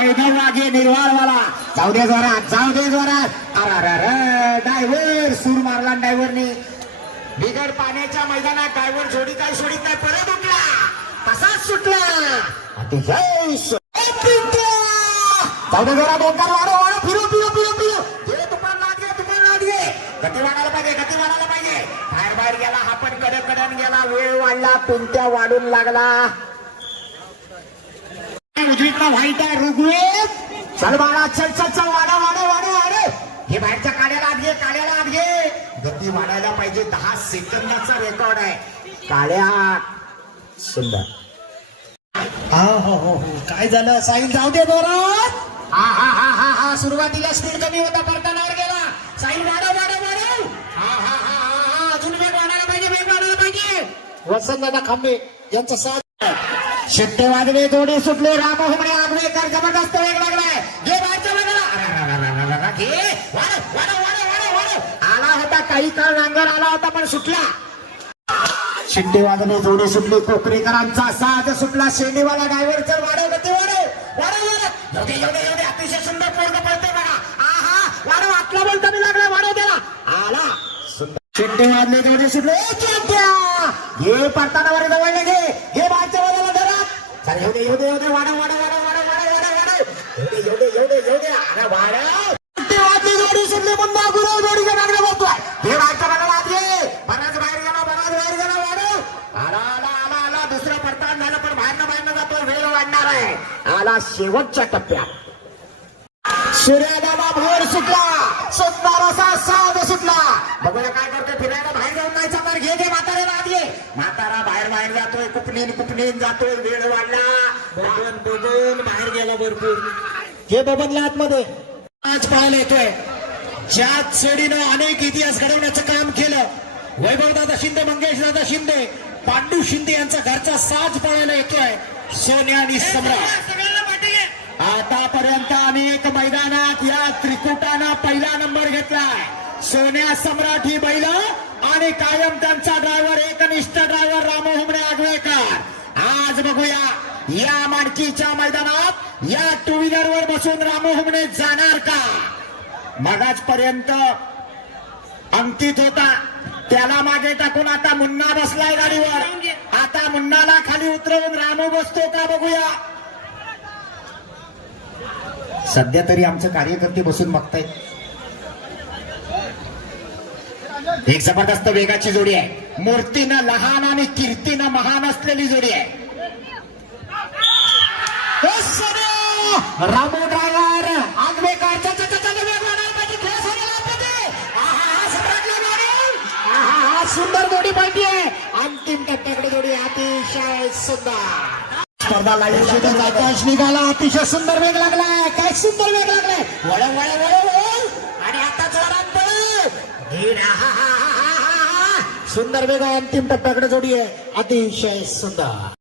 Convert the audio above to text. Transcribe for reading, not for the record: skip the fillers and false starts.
वागे निर्वाळवाला जाऊ दे जोरात अरे ड्रायव्हर सूर मारला ड्रायव्हरने बिगर पाण्याच्या मैदानात ड्रायव्हर सोडित नाही परत उठला तसाच सुटला अतिशय जाऊ दे जोरात वाढव फिरू घे तुफान लाद घे गती वाढायला पाहिजे बाहेर गेला हा पण कडन गेला वेळ वाढला पिंट्या वाढून लागला उजवीकडा व्हाईट आहे ऋग्वेद चल बाळा चल वाढ हे बाहेरच्या काड्याला आत घे गती वाढायला पाहिजे 10 सेकंदाचा रेकॉर्ड आहे काड्या सुंदर हो काय झालं साहिल जाऊ दे दोरात हा सुरुवातीला स्पीड कमी होता परतानावर गेला साहिल वाढव अजून वेग वाढायला पाहिजे वसंतदादा खांबे यांचा साथ शिट्टे वाजले जोडे सुटले रामहुमणे आगवेकर जबरदस्त वेग लागलाय घे बाहेरच्या वेगाला घे वाढ आला होता काही काळ नांगर आला होता पण सुटला शिट्टे वाजले जोडे सुटले कोकरेकरांचा साज सुटला शेंडीवाला ड्रायव्हर चल वाढव एवढे अतिशय सुंदर पोरग पळते बघा वाढव आतला बोलता मी लागला वाढव त्याला आला सुंदर शिट्टे वाजले जोडे सुटले घे परताना वर जवळ घे बाहेरच्या वेगाला धरा चल एवढे वाढव जोडी सुटली पुन्हा गुरु जोडीच्या मागण्या बोलतोय हे बाहेरच्या वेगाला घे बराच बाहेर गेला वाढव आला दुसरं परतान झालं पण बाहेरनं जातोय वेळ वाढणार आहे आला शेवटच्या टप्प्यात सूर्यादाबा भोर सुटला सुंदर असा साध सुटला बघूया काय करतोय फिरायला बाहेर जाऊन नाही चालणार घे म्हाताऱ्याला आत घे म्हातारा बाहेर जातोय कुपणीन जातोय वेळ वाढला बबन बाहेर गेला भरपूर हे बबनला आतमध्ये आज पाहायला येतोय ज्या चढीनं अनेक इतिहास घडवण्याचं काम केलं वैभवदादा शिंदे मंगेशदादा शिंदे पांडू शिंदे यांचा घरचा साज पाहायला येतोय सोन्या आणि सम्राट आतापर्यंत अनेक मैदानात या त्रिकुटानं पहिला नंबर घेतलाय सोन्या सम्राट ही बैल आणि कायम त्यांचा ड्रायव्हर एकनिष्ठ ड्रायव्हर रामहुमणे आगवेकर आज बघूया या माणकीच्या मैदानात या टू व्हीलर वर बसून रामहुमणे जाणार का मगाच पर्यंत अंकित होता त्याला मागे टाकून आता मुन्ना बसलाय गाडीवर आता मुन्नाला खाली उतरवून रामू बसतो का बघूया सध्या तरी आमचे कार्यकर्ते बसून बघतायत एक जबरदस्त वेगाची जोडी आहे मूर्तीनं लहान आणि कीर्तीनं महान असलेली जोडी आहे रामू ड्रायव्हर आगवेकर सुंदर जोडी पाहिजे अंतिम टप्प्याकडे जोडी अतिशय सुंदर स्पर्धा लाईव्ह शूटिंग आकाश निघाला अतिशय सुंदर वेग लागलाय काय सुंदर वेग लागलाय वळ आणि आता जोरात सुंदर वेग अंतिम टप्प्याकडे जोडी आहे अतिशय सुंदर